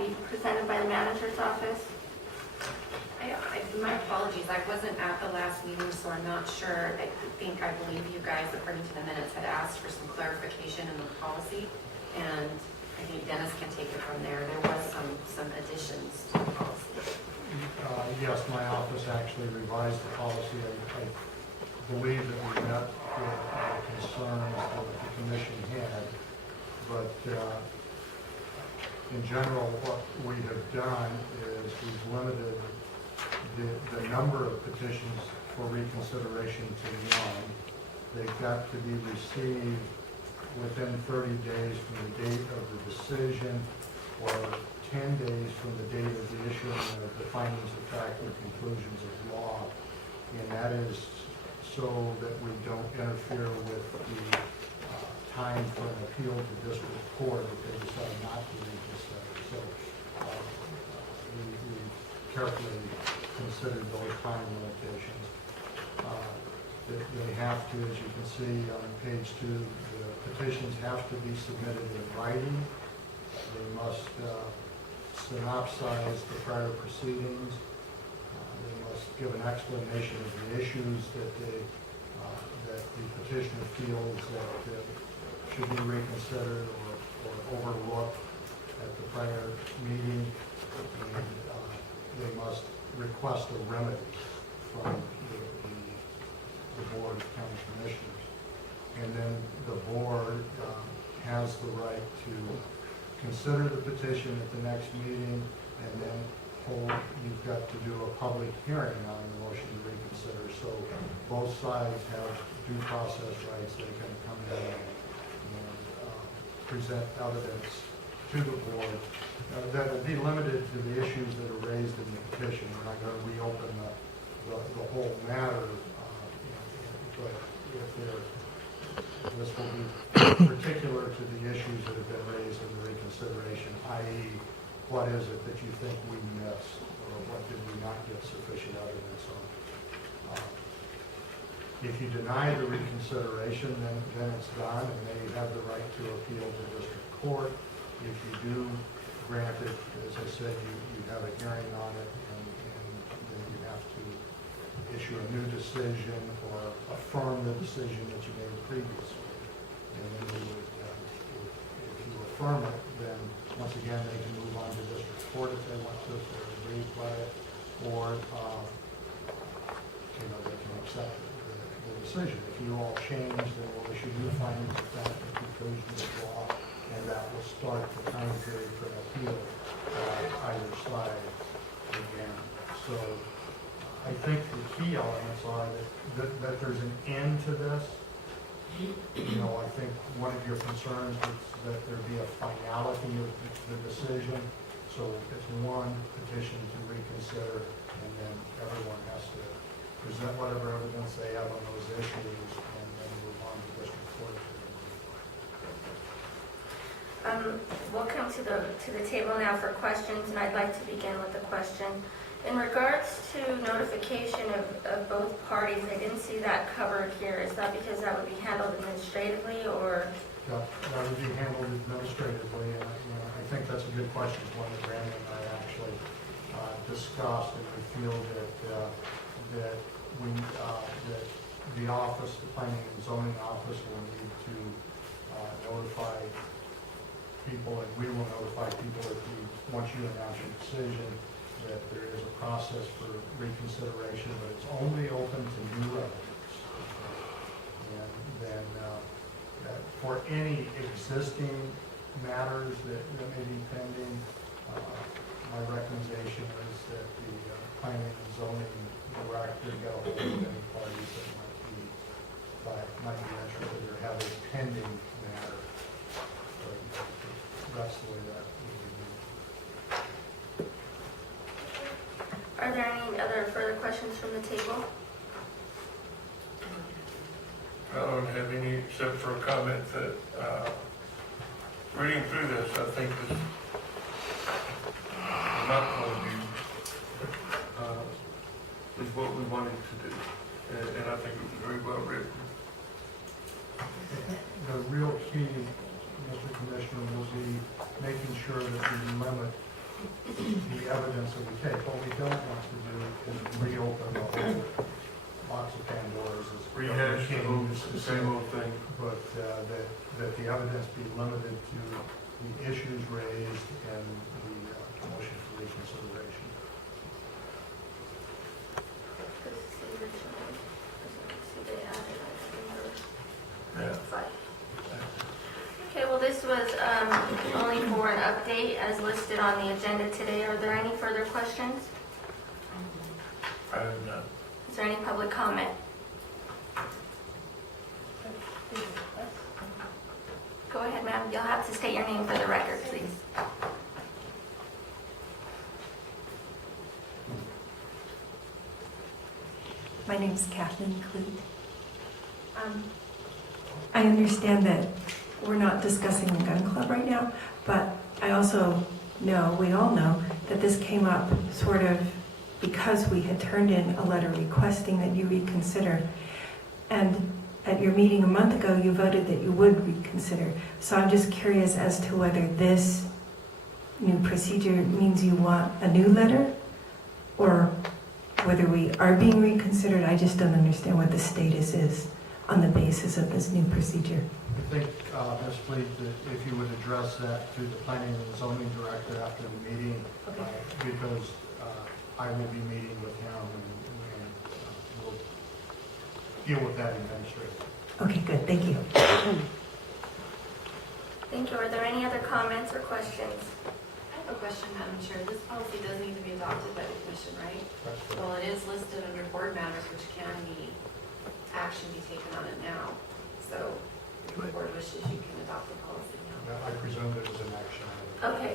be presented by the manager's office? My apologies, I wasn't at the last meeting, so I'm not sure. I believe you guys, according to the minutes, had asked for some clarification in the policy, and I think Dennis can take it from there. There was some additions to the policy. Yes, my office actually revised the policy. I believe that we met with the concerns that the commission had, but in general, what we have done is we've limited the number of petitions for reconsideration to one. They've got to be received within 30 days from the date of the decision or 10 days from the date of the issuing of the findings of fact and conclusions of law. And that is so that we don't interfere with the time for an appeal to district court if they decide not to reconsider. So we carefully considered those time limitations. They have to, as you can see on page 2, the petitions have to be submitted in writing. They must synopsize the prior proceedings. They must give an explanation of the issues that the petitioner feels that should be reconsidered or overlooked at the prior meeting, and they must request a remedy from the Board of County Commissioners. And then the board has the right to consider the petition at the next meeting, and then you've got to do a public hearing on the motion to reconsider. So both sides have due process rights. They can come in and present evidence to the board that will be limited to the issues that are raised in the petition. We're not going to reopen the whole matter, but this will be particular to the issues that have been raised in the reconsideration, i.e., what is it that you think we missed, or what did we not get sufficient evidence on? If you deny the reconsideration, then it's done, and then you have the right to appeal to district court. If you do grant it, as I said, you have a hearing on it, and then you have to issue a new decision or affirm the decision that you made previously. And then you would, if you affirm it, then once again they can move on to district court if they want to, if they're aggrieved by it, or they can accept the decision. If you all change, then we'll issue new findings of fact and conclusions of law, and that will start the time period for an appeal either side again. So I think the key elements are that there's an end to this. I think one of your concerns is that there be a finality of the decision. So it's one petition to reconsider, and then everyone has to present whatever evidence they have on those issues, and then move on to district court. We'll come to the table now for questions, and I'd like to begin with a question. In regards to notification of both parties, I didn't see that covered here. Is that because that would be handled administratively, or? That would be handled administratively, and I think that's a good question. It's one that Randy and I actually discussed, and we feel that the office, the planning and zoning office, will need to notify people, and we will notify people once you announce your decision, that there is a process for reconsideration, but it's only open to new evidence. And then for any existing matters that may be pending, my recommendation is that the planning and zoning director get a hold of any parties that might be interested or have a pending matter. That's the way that would be moved. Are there any other further questions from the table? I don't have any except for a comment that reading through this, I think this methodology is what we wanted to do, and I think it was very well written. The real key, Mr. Commissioner, will be making sure that we limit evidence that we take. What we don't want to do is reopen the whole box of Pandora's. Rehash the same old thing. But that the evidence be limited to the issues raised and the motion for reconsideration. Yeah. Okay, well, this was only for an update as listed on the agenda today. Are there any further questions? I have none. Is there any public comment? Go ahead, ma'am. You'll have to state your name for the record, please. My name's Kathleen Cleet. I understand that we're not discussing the gun club right now, but I also know, we all know, that this came up sort of because we had turned in a letter requesting that you reconsider. And at your meeting a month ago, you voted that you would reconsider. So I'm just curious as to whether this new procedure means you want a new letter, or whether we are being reconsidered. I just don't understand what the status is on the basis of this new procedure. I think, Ms. Fleet, that if you would address that to the planning and zoning director after the meeting, Okay. because I will be meeting with him and we'll deal with that administratively. Okay, good, thank you. Thank you. Are there any other comments or questions? I have a question, Madam Chair. This policy does need to be adopted by the commission, right? Well, it is listed under board matters, which can be, action be taken on it now. So if the board wishes, you can adopt the policy now. I presume it was an action item. Okay.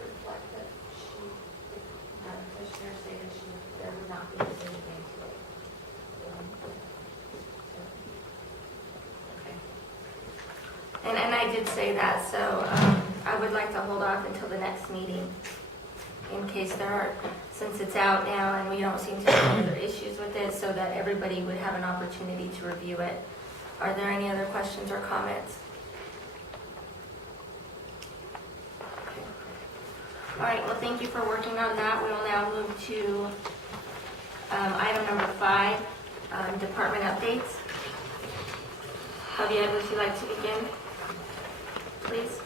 Reflect that Commissioner stated there would not be anything to it. Okay. And I did say that, so I would like to hold off until the next meeting in case there are, since it's out now and we don't seem to have any other issues with it, so that everybody would have an opportunity to review it. Are there any other questions or comments? Okay. All right, well, thank you for working on that. We will now move to item number 5, department updates. Javier, would you like to begin, please?